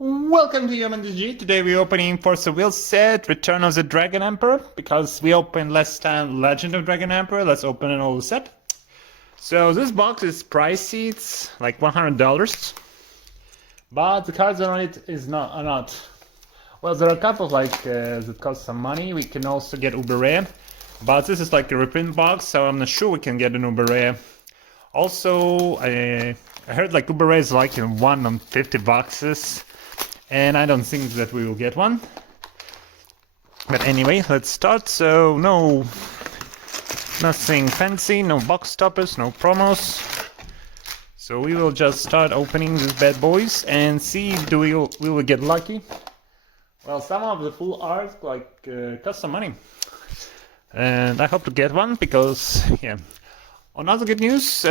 Welcome to YomanGG. Today we're opening Force of Will set Return of the Dragon Emperor. Because we opened last time Legend of Dragon Emperor, let's open an old set. So this box is pricey, it's like $100. But the cards on it is not. Well, there are a couple that cost some money. We can also get Uber Rare. But this is like a reprint box, so I'm not sure we can get an Uber Rare. Also, I heard like Uber Rare is like in 1 on 50 boxes. And I don't think that we will get one. But anyway, let's start. So nothing fancy, no box toppers, no promos. So we will just start opening these bad boys and see if we will get lucky. Well, some of the full art cost some money. And I hope to get one because, yeah. On other good news,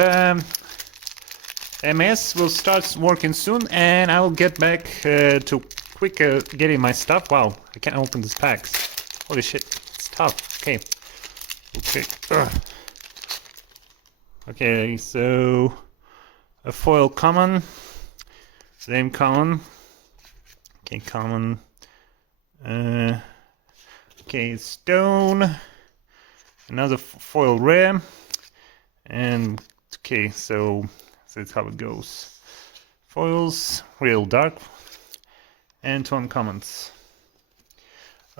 MS will start working soon, and I will get back to quicker getting my stuff. Wow, I can't open these packs. Holy shit, it's tough. Okay. Ugh. Okay, so a foil common, same common. Okay, common. Okay, stone. Another foil rare, and okay, so that's how it goes. Foils, real dark, and 2 uncommons.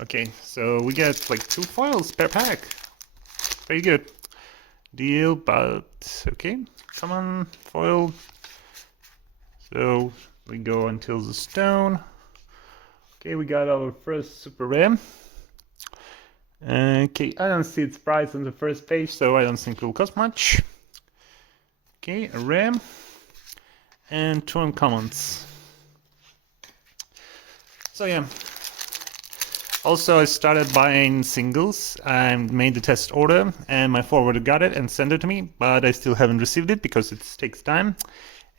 Okay, so we get like 2 foils per pack. Very good deal, but okay. Common, foil. So we go until the stone. Okay, we got our first super rare. Okay, I don't see its price on the first page, so I don't think it will cost much. Okay, a rare and 2 uncommons. So yeah. Also, I started buying singles. I made the test order, and my forwarder got it and sent it to me, but I still haven't received it because it takes time,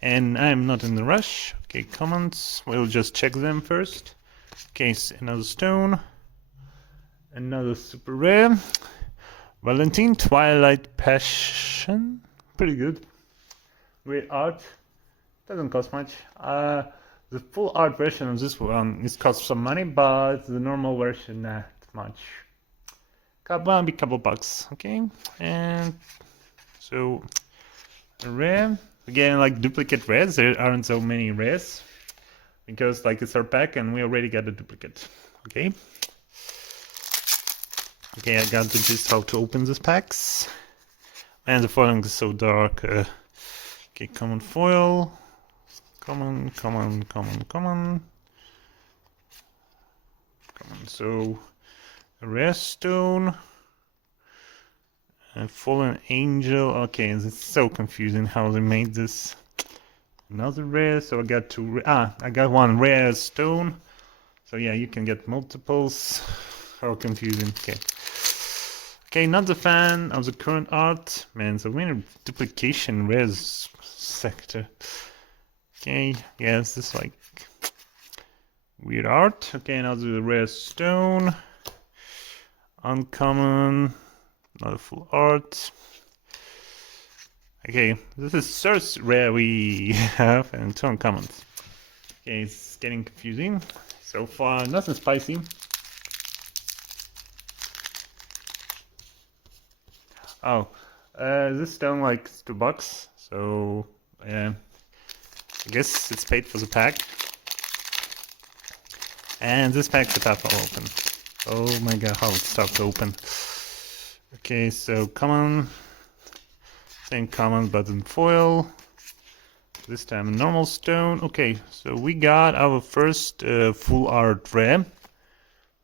and I'm not in the rush. Okay, commons. We'll just check them first. Okay, another stone, another super rare. Valentine, Twilight Passion. Pretty good. Great art. Doesn't cost much. The full art version of this one is cost some money, but the normal version not much. Couple bucks. Okay, and so a rare. Again, like duplicate rares. There aren't so many rares because like it's our pack and we already got a duplicate. Okay. Okay, I got the gist how to open these packs. And the foiling is so dark. Okay, common foil. Common. So, a rare stone. A fallen angel. Okay, it's so confusing how they made this. Another rare, so I got 2. I got 1 rare stone. So yeah, you can get multiples. How confusing. Okay. Okay, not a fan of the current art. Man, so many duplication res sector. Okay, yes, this is like weird art. Okay, now do the rare stone. Uncommon. Not a full art. Okay, this is first rare we have and 2 uncommons. Okay, it's getting confusing. So far, nothing spicy. Oh, this stone like $2, so I guess it's paid for the pack. And this pack's a tough to open. Oh my god, how it's tough to open. Okay, so common, same common but in foil. This time a normal stone. Okay, so we got our first full art rare.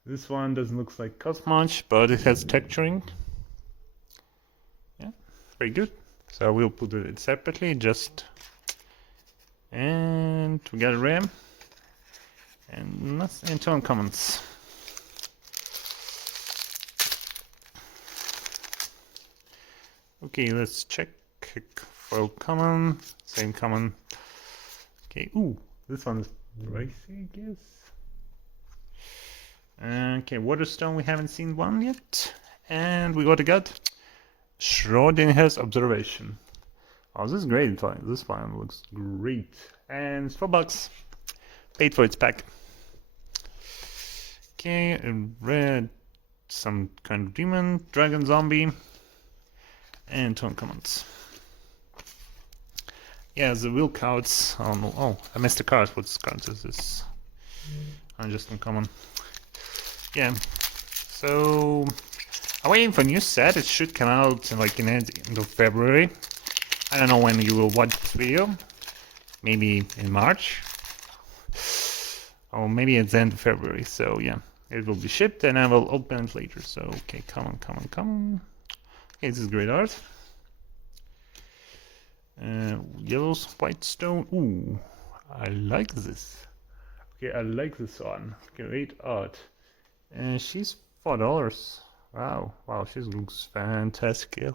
This one doesn't look like cost much, but it has texturing. Very good. So we'll put it separately, and we got a RAM and 2 uncommons. Okay, let's check. Foil common, same common. Okay, ooh, this one's pricey, I guess. Okay, Waterstone, we haven't seen one yet. And we got Schrodinger's Observation. Oh, this is great. This one looks great. And it's $4. paid for its pack. Okay, a red, some kind of demon, dragon, zombie, and 2 uncommons. Yeah, the wheel cards. Oh no! Oh, I missed the card. What card is this? Just uncommon. Yeah. So I'm waiting for a new set. It should come out like in the end of February. I don't know when you will watch this video. Maybe in March. Or maybe at the end of February. So yeah, it will be shipped and I will open it later. So okay, come on, come on, come on. Okay, this is great art. Yellow white stone. Ooh, I like this. Okay, I like this one. Great art. And she's $4. Wow, wow, she looks fantastic. Yeah.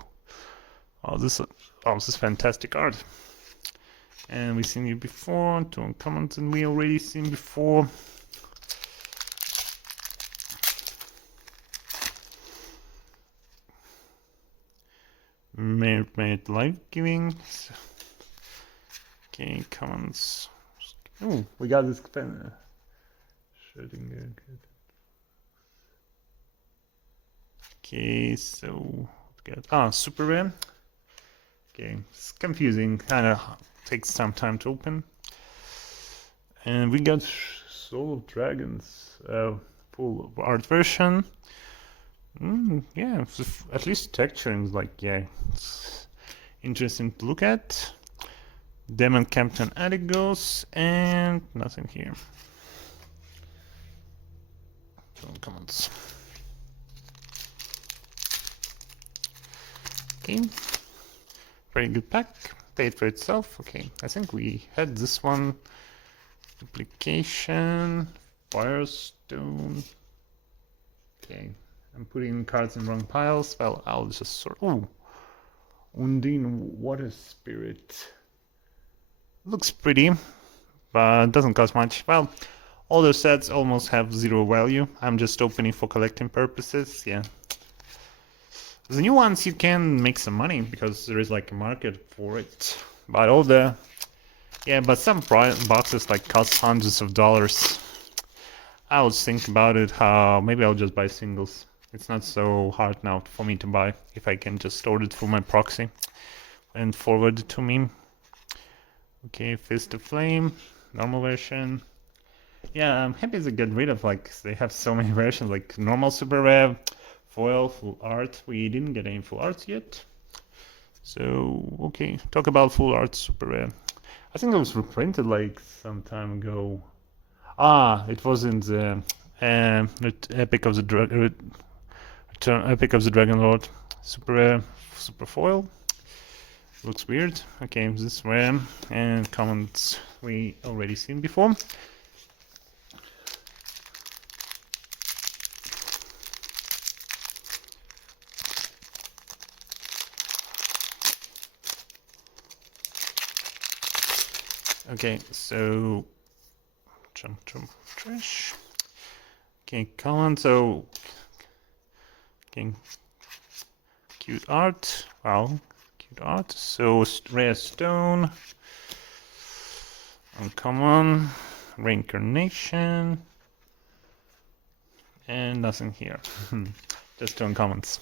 Oh, this is fantastic art. And we've seen it before. 2 uncommons, and we already seen before. Merit life giving. Okay, commons. Oh, we got this pen. Schrödinger. Okay, so we got super rare. Okay, it's confusing. Kind of takes some time to open. And we got Soul of Dragons, full art version. Yeah, at least texturing, like, yeah, it's interesting to look at. Demon Captain Adigos, and nothing here. Comments. Okay, very good pack. Paid for itself. Okay, I think we had this one. Duplication, Firestone. Okay, I'm putting cards in wrong piles. Well, I'll just sort. Ooh, Undine Water Spirit. Looks pretty, but doesn't cost much. Well, all those sets almost have 0 value. I'm just opening for collecting purposes. Yeah. The new ones you can make some money because there is like a market for it. But all the but some boxes like cost hundreds of dollars. I was thinking about it how maybe I'll just buy singles. It's not so hard now for me to buy if I can just order it through my proxy and forward it to me. Okay, Fist of Flame, normal version. Yeah, I'm happy to get rid of, like, they have so many versions, like normal super rare, foil, full art. We didn't get any full arts yet. So, okay, talk about full art super rare. I think it was reprinted like some time ago. It was in the Epic of the Epic of the Dragon Lord super rare, super foil. Looks weird. Okay, this rare and commons we already seen before. Okay, so jump trash. Okay, common. So okay, cute art. Wow, cute art. So rare stone. Uncommon, reincarnation, and nothing here. Just 2 uncommons.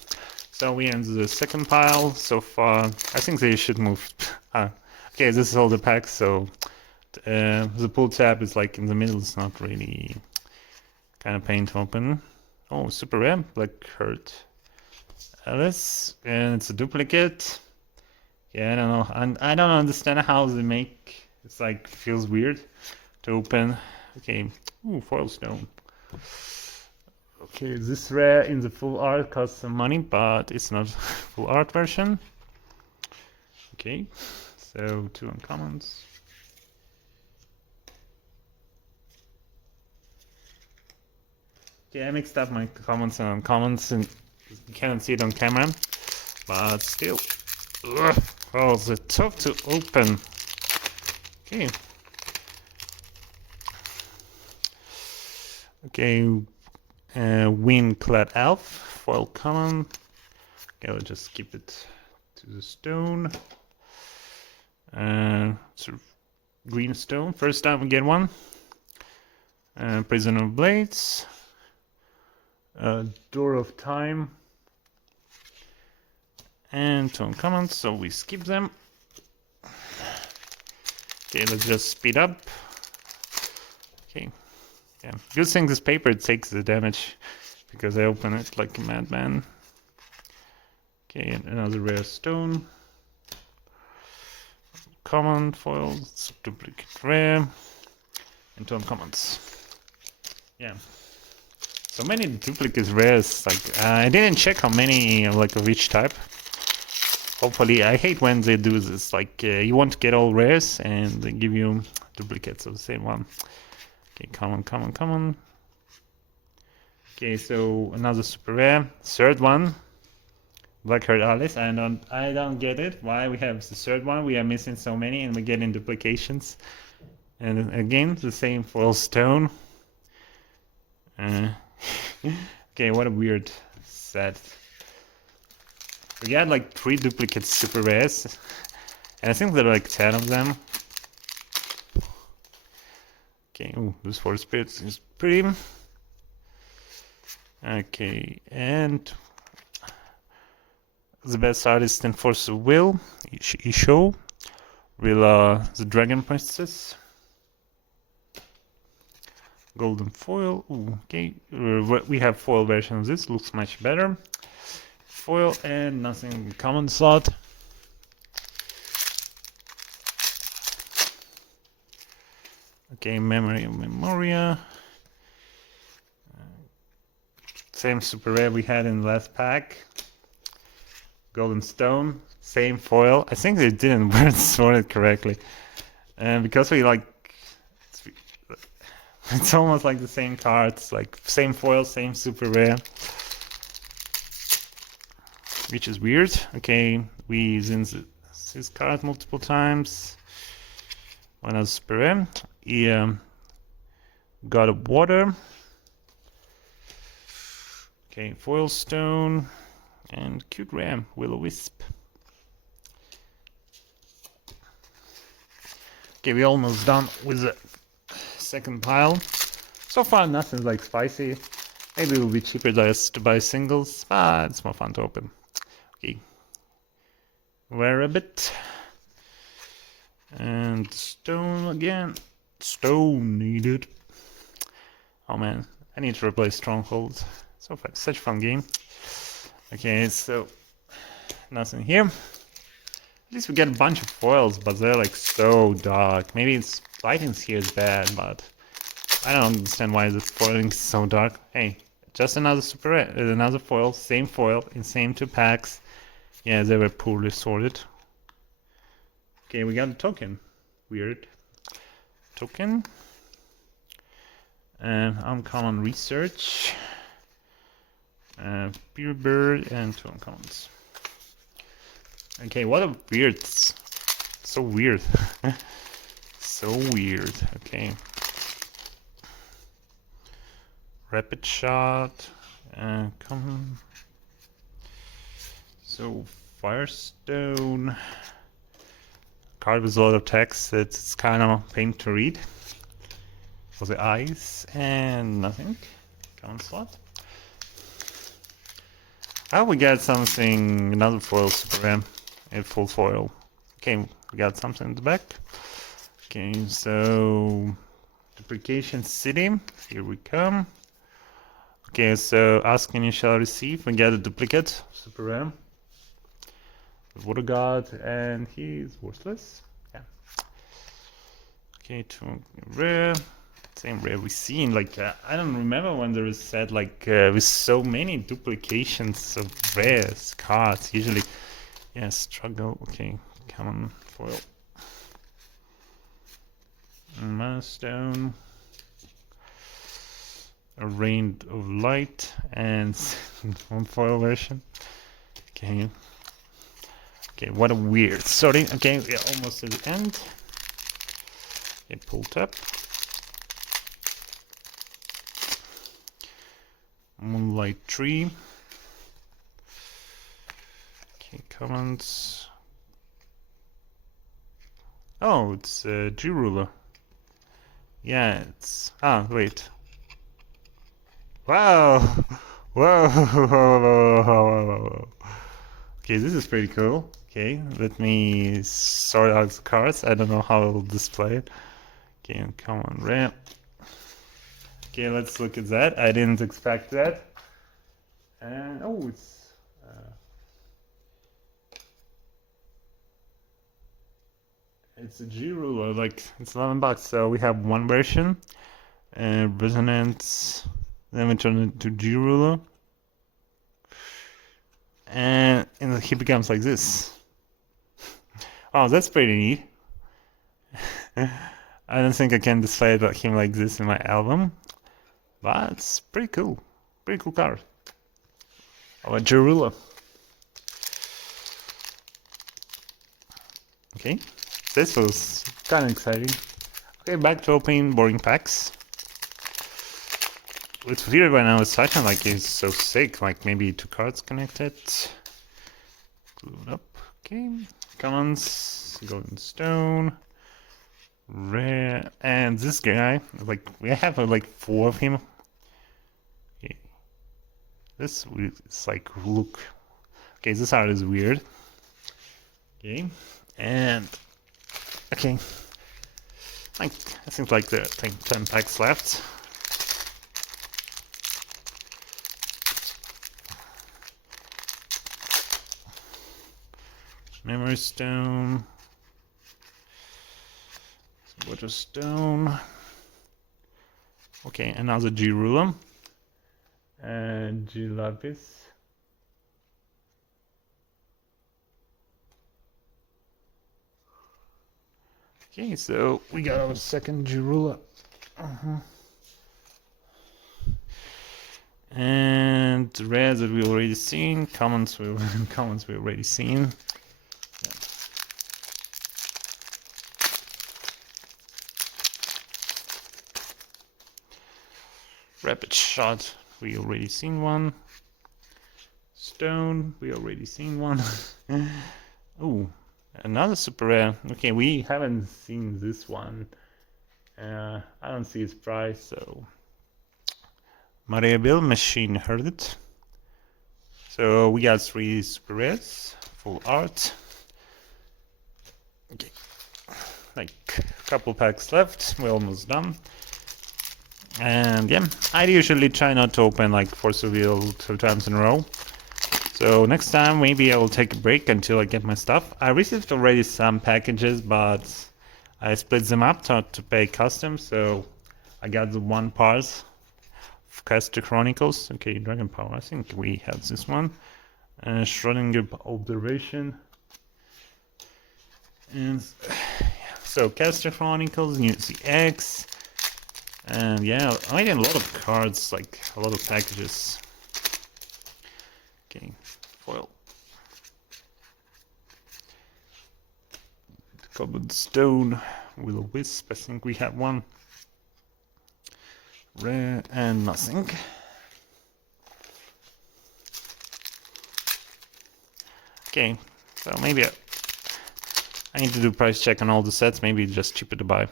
So we end the second pile so far. I think they should move. Okay, this is all the packs. So the pull tab is like in the middle. It's not really kind of pain to open. Oh, super rare, Black Heart Alice, and it's a duplicate. Yeah, I don't know. And I don't understand how they make. It's like feels weird to open. Okay, ooh, foil stone. Okay, this rare in the full art costs some money, but it's not full art version. Okay, so 2 uncommons. Okay, I mixed up my commons and uncommons, and you can't see it on camera, but still. Ugh. Oh, they're tough to open. Okay. Okay, Windclad Elf, foil common. Okay, I'll just keep it to the stone. Sort of green stone, first time we get one. Prison of Blades, Door of Time, and two uncommons, so we skip them. Okay, let's just speed up. Okay, yeah, good thing this paper takes the damage because I open it like a madman. Okay, and another rare stone. Common foils, duplicate rare, and two uncommons. Yeah. So many duplicate rares. Like I didn't check how many like of each type. Hopefully, I hate when they do this. Like you want to get all rares and they give you duplicates of the same one. Okay, common. Okay, so another super rare, third one, Blackheart Alice. I don't get it. Why we have the third one? We are missing so many, and we're getting duplications. And again, the same foil stone. Okay, what a weird set. We had like 3 duplicate super rares, and I think there are like 10 of them. Okay, oh, this Forest Spirit is pretty. Okay, and the best artist in Force of Will, Isho, Rilla, the Dragon Princess. Golden foil. Ooh, okay, we have foil version of this, looks much better. Foil and nothing common slot. Okay, Memory of Memoria. Same super rare we had in the last pack. Golden Stone, same foil. I think they didn't sort it correctly. And because we like, it's almost like the same cards, like same foil, same super rare. Which is weird. Okay, we used this card multiple times. One else super rare. God of Water. Okay, Foil Stone. And cute rare, Will-O-Wisp. Okay, we're almost done with the second pile. So far, nothing's like spicy. Maybe it will be cheaper just to buy singles, but it's more fun to open. Okay, wear a bit. And stone again. Stone needed. Oh man, I need to replace Stronghold. So far, such a fun game. Okay, so nothing here. At least we get a bunch of foils, but they're like so dark. Maybe it's lighting here is bad, but I don't understand why the foiling is so dark. Hey, just another super rare, another foil, same foil in same 2 packs. Yeah, they were poorly sorted. Okay, we got a token. Weird. Token. Uncommon Research. Beer Bird and 2 uncommons. Okay, what a weird. So weird. So weird. Okay. Rapid Shot. Common. So Firestone. Card with a lot of text. It's kind of a pain to read. For the eyes and nothing. Common slot. Oh, we got something, another foil super rare, a full foil. Okay, we got something in the back. Okay, so Duplication City, here we come. Okay, so ask and you shall receive. We get a duplicate, super rare. Water God, and he's worthless. Yeah. Okay, 2 rare. Same rare we seen. Like I don't remember when there is set like with so many duplications of rares cards. Usually, yeah, struggle. Okay, common foil. Mana Stone. A Rain of Light and one foil version. Okay. Okay, what a weird sorting. Okay, we're almost at the end. Okay, pulled up. Moonlight Tree. Okay, comments. Oh, it's G-Ruler. Yeah, it's... Ah, wait. Wow! Whoa! Okay, this is pretty cool. Okay, let me sort out the cards. I don't know how I'll display it. Okay, come on, rare. Okay, let's look at that. I didn't expect that. And oh, it's a G ruler. Like it's $11. So we have one version, resonance. Then we turn it to G ruler, and he becomes like this. Oh, that's pretty neat. I don't think I can display him like this in my album, but it's pretty cool. Pretty cool card. Oh, a G ruler. Okay, this was kind of exciting. Okay, back to opening boring packs. It's weird when I was touching, like it's so sick, like maybe 2 cards connected. Glued up. Okay, commons, golden stone, rare, and this guy, like we have like 4 of him. Okay. This is like look. Okay, this art is weird. Okay, and okay, like I think like there are 10 packs left. Memory stone, water stone. Okay, another G ruler and G lapis. Okay, so we got our second G ruler. And the rares that we already seen, commons we already seen. Yeah. Rapid shot, we already seen one. Stone, we already seen one. Oh, another super rare. Okay, we haven't seen this one. I don't see its price, so Maria Bill Machine heard it. So we got 3 super rares, full art. Okay, like a couple packs left, we're almost done. And yeah, I usually try not to open like Force Reveal 2 times in a row. So next time maybe I will take a break until I get my stuff. I received already some packages, but I split them up to pay custom, so I got the 1 part of Caster Chronicles. Okay, Dragon Power, I think we have this one. Schrödinger Observation. And so Caster Chronicles, New CX. And yeah, I need a lot of cards, like a lot of packages. Okay, foil. Cobbled Stone, Will-O-Wisp, I think we have one. Rare and nothing. Okay, so maybe I need to do price check on all the sets, maybe it's just cheaper to buy.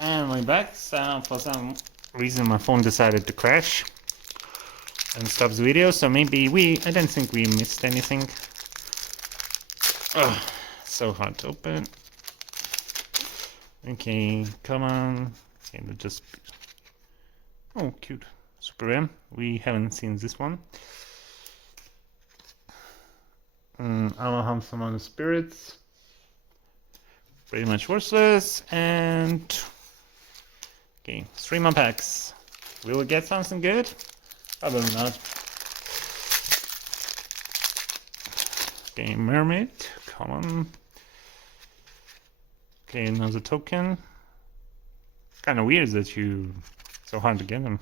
And we're back, so for some reason my phone decided to crash and stop the video, so maybe I don't think we missed anything. Ugh, so hard to open. Okay, come on. Okay, just... Oh, cute. Super rare. We haven't seen this one. Alaham Summon Spirits. Pretty much worthless. And... Okay, 3 more packs. Will we get something good? Probably not. Okay, Mermaid. Come on. Okay, another token. Kind of weird that so hard to get them.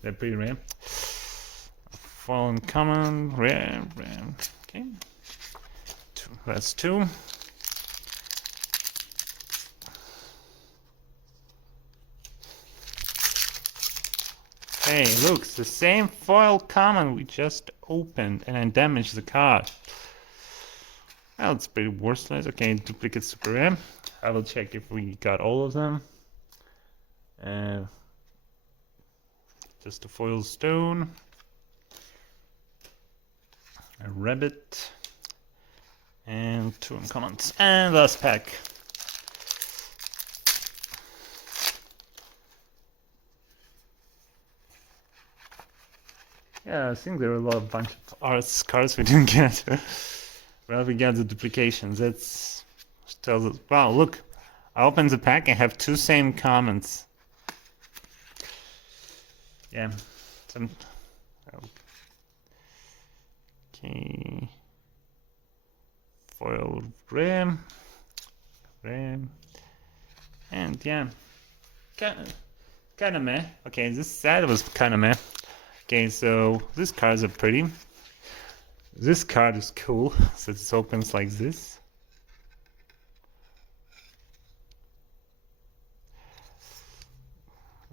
They're pretty rare. Fallen common, rare. Okay, that's 2. Hey, look, it's the same foil common we just opened and I damaged the card. Well, it's pretty worthless. Okay, duplicate super rare. I will check if we got all of them. Just a foil stone, a rabbit, and 2 uncommons. And last pack. Yeah, I think there are a bunch of arts cards we didn't get. Well, we got the duplications. That's tells us. Wow, look! I opened the pack and have 2 same comments. Yeah, some. Okay. Foil rim, and yeah, kind of meh. Okay, this side was kind of meh. Okay, so these cards are pretty. This card is cool, so it opens like this.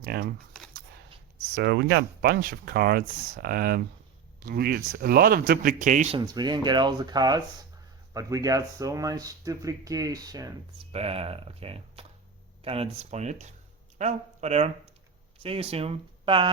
Yeah. So we got a bunch of cards. It's a lot of duplications. We didn't get all the cards, but we got so much duplications. But okay, kind of disappointed. Well, whatever. See you soon. Bye.